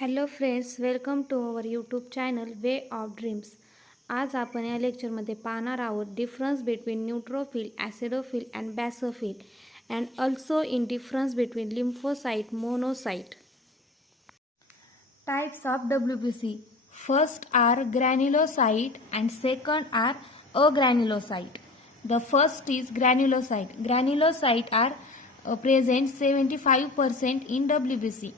Hello friends, welcome to our YouTube channel way of dreams. आज आपण या लेक्चरमध्ये पाहणार आहोत difference between neutrophil, acidophil and basophil and also in difference between lymphocyte, monocyte. Types of WBC. First are granulocyte and second are agranulocyte. The first is granulocyte. Granulocyte are present 75% in WBC.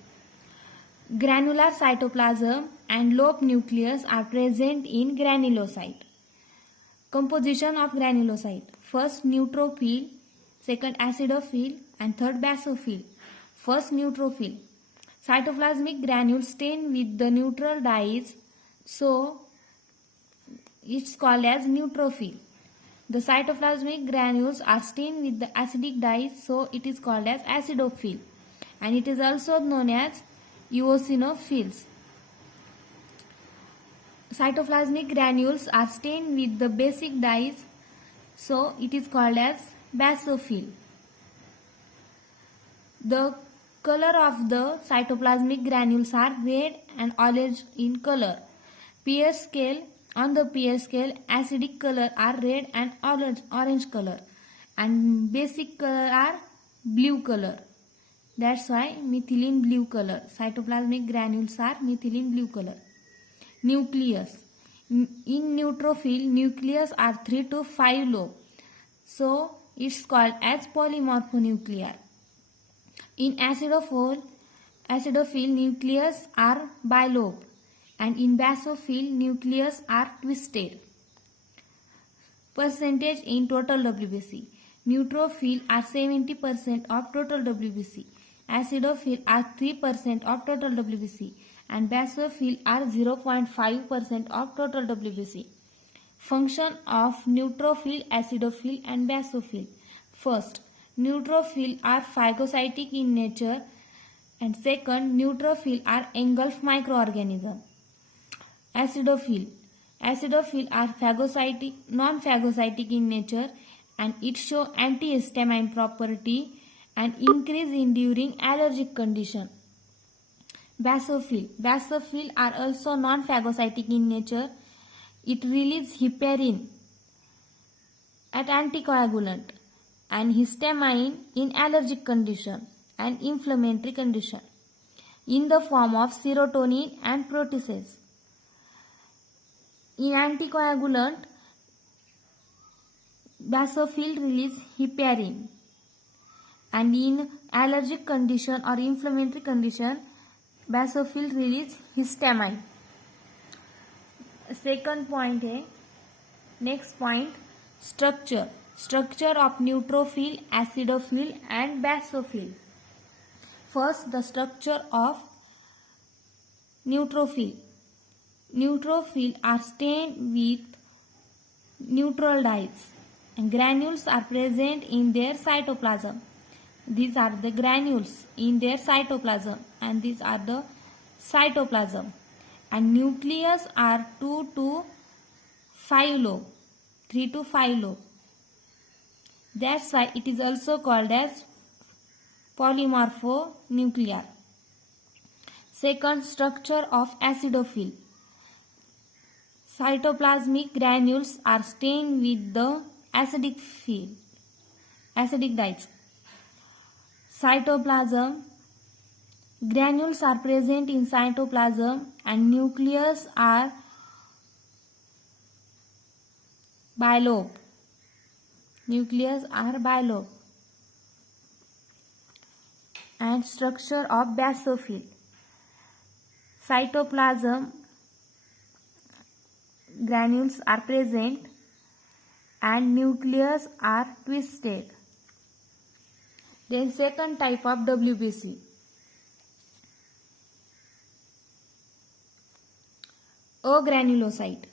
Granular cytoplasm and lobe nucleus are present in granulocyte. Composition of granulocyte. First neutrophil, second acidophil and third basophil. First neutrophil. Cytoplasmic granules stain with the neutral dyes, so it's called as neutrophil. The cytoplasmic granules are stained with the acidic dyes, so it is called as acidophil, and it is also known as eosinophils. Cytoplasmic granules are stained with the basic dyes, so it is called as basophil. The color of the cytoplasmic granules are red and orange in color. pH scale, on the pH scale, acidic color are red and orange color, and basic color are blue color. That's why methylene blue color. Cytoplasmic granules are methylene blue color. Nucleus. In neutrophil, nucleus are 3 to 5 lobe, so it's called as polymorphonuclear. In acidophil, nucleus are bilobe, and in basophil, nucleus are twisted. Percentage in total WBC. Neutrophil are 70% of total WBC. Acidophil are 3% of total WBC, and basophil are 0.5% of total WBC. Function of neutrophil, acidophil and basophil. First, neutrophil are phagocytic in nature, and second, neutrophil are engulf microorganism. Acidophil are phagocytic, non-phagocytic in nature, and it show antihistamine property and increase in during allergic condition. Basophil are also non-phagocytic in nature. It release heparin at anticoagulant and histamine in allergic condition and inflammatory condition in the form of serotonin and proteases. In anticoagulant, basophil release heparin, and in allergic condition or inflammatory condition, basophil release histamine. Second point है. Next point, structure. Structure of neutrophil, acidophil and basophil. First, the structure of neutrophil. Neutrophil are stained with neutral dyes, and granules are present in their cytoplasm. These are the granules in their cytoplasm, and these are the cytoplasm. And nucleus are 2 to 5 lobe, 3 to 5 lobe. That's why it is also called as polymorphonuclear. Second, structure of acidophil. Cytoplasmic granules are stained with the acidic dyes. Cytoplasm. Granules are present in cytoplasm, and nucleus are bilobe. And structure of basophil. Cytoplasm granules are present and nucleus are twisted. Then second type of WBC. Agranulocyte.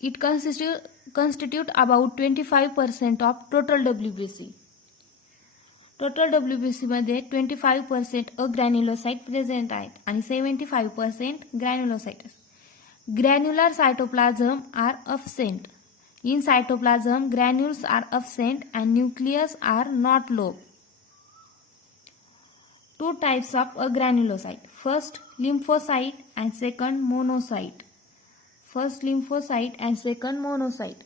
It constitute about 25% of total WBC. Total WBC मध्ये 25% agranulocyte present आहेत आणि 75% granulocyte. Granular cytoplasm are absent. In cytoplasm granules are absent and nucleus are not lobe. two types of a granulocyte. First lymphocyte and second monocyte. First lymphocyte and second monocyte.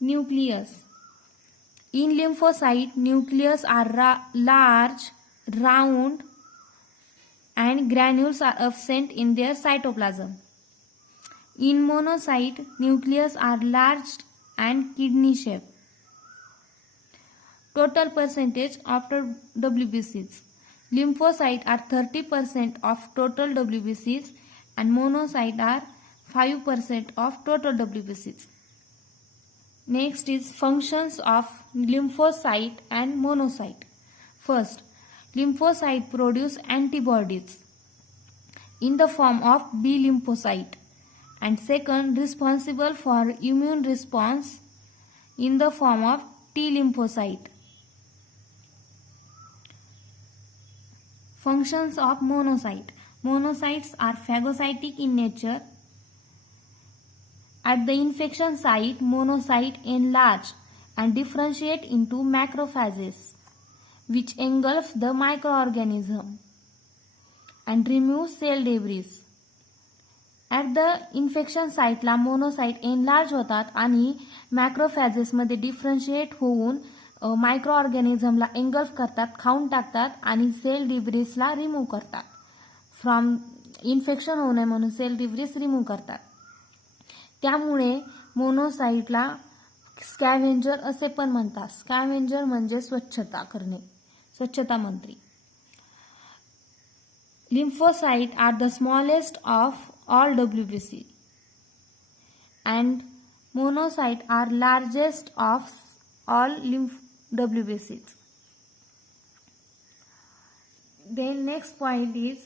Nucleus. In lymphocyte, nucleus are large, round, and granules are absent in their cytoplasm. In monocyte, nucleus are large and kidney shaped. Total percentage of WBCs. Lymphocyte are 30% of total WBCs and monocyte are 5% of total WBCs. Next is functions of lymphocyte and monocyte. First, lymphocyte produce antibodies in the form of B lymphocyte, and second, responsible for immune response in the form of T lymphocyte. Functions of monocyte. Monocytes are phagocytic in nature. At the infection site, monocyte enlarge and differentiate into macrophages, which engulf the microorganism and remove cell debris. At the infection site ला monocyte enlarge होतात आणि macrophages मध्ये differentiate होऊन मायक्रोऑर्गॅनिझमला engulf करतात, खाऊन टाकतात आणि cell डिब्रिसला remove करतात. फ्रॉम इन्फेक्शन होऊ नये म्हणून सेल डिब्रिस रिमूव्ह करतात. त्यामुळे मोनोसाइटला स्कॅव्हेंजर असे पण म्हणतात. स्कॅव्हेंजर म्हणजे स्वच्छता करणे, स्वच्छता मंत्री. Lymphocytes are the smallest of all WBC and monocytes are largest of all WBCs. Then next point is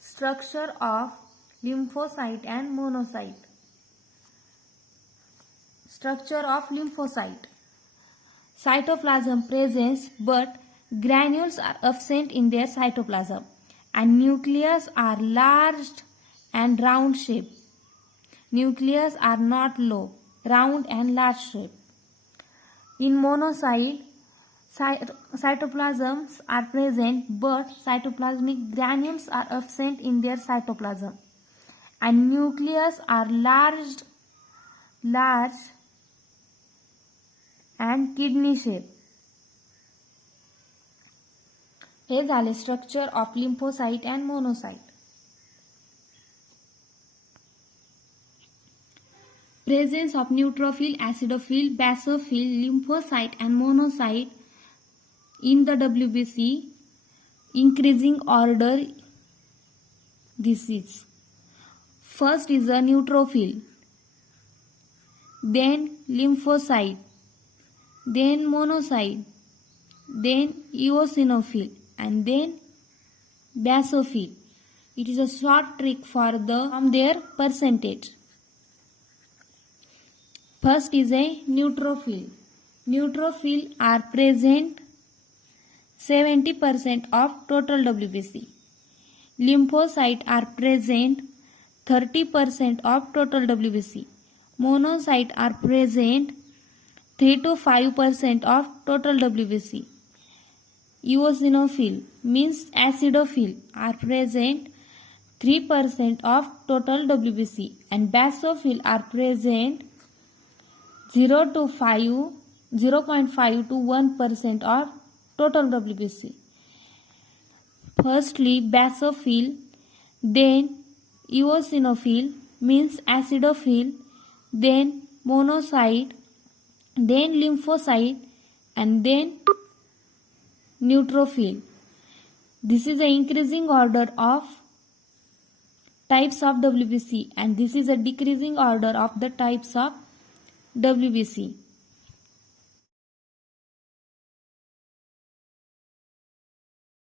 structure of lymphocyte and monocyte. Structure of lymphocyte. Cytoplasm presence but granules are absent in their cytoplasm and nucleus are large and round shape. Nucleus are not low, round and large shape. In monocyte, cytoplasms are present but cytoplasmic granules are absent in their cytoplasm and nucleus are large and kidney shape. हे झाले structure of lymphocyte and monocyte. Presence of neutrophil, acidophil, basophil, lymphocyte and monocyte in the WBC increasing order. This is first is a neutrophil, then lymphocyte, then monocyte, then eosinophil and then basophil. It is a short trick for from their percentage. First is a neutrophil. Neutrophil are present 70% of total WBC. Lymphocyte are present 30% of total WBC. Monocyte are present 3 to 5% of total WBC. Eosinophil means acidophil are present 3% of total WBC and basophil are present 0.5 to 1% of total WBC. Firstly basophil, then eosinophil means acidophil, then monocyte, then lymphocyte and then neutrophil. This is an increasing order of types of WBC and this is a decreasing order of the types of WBC.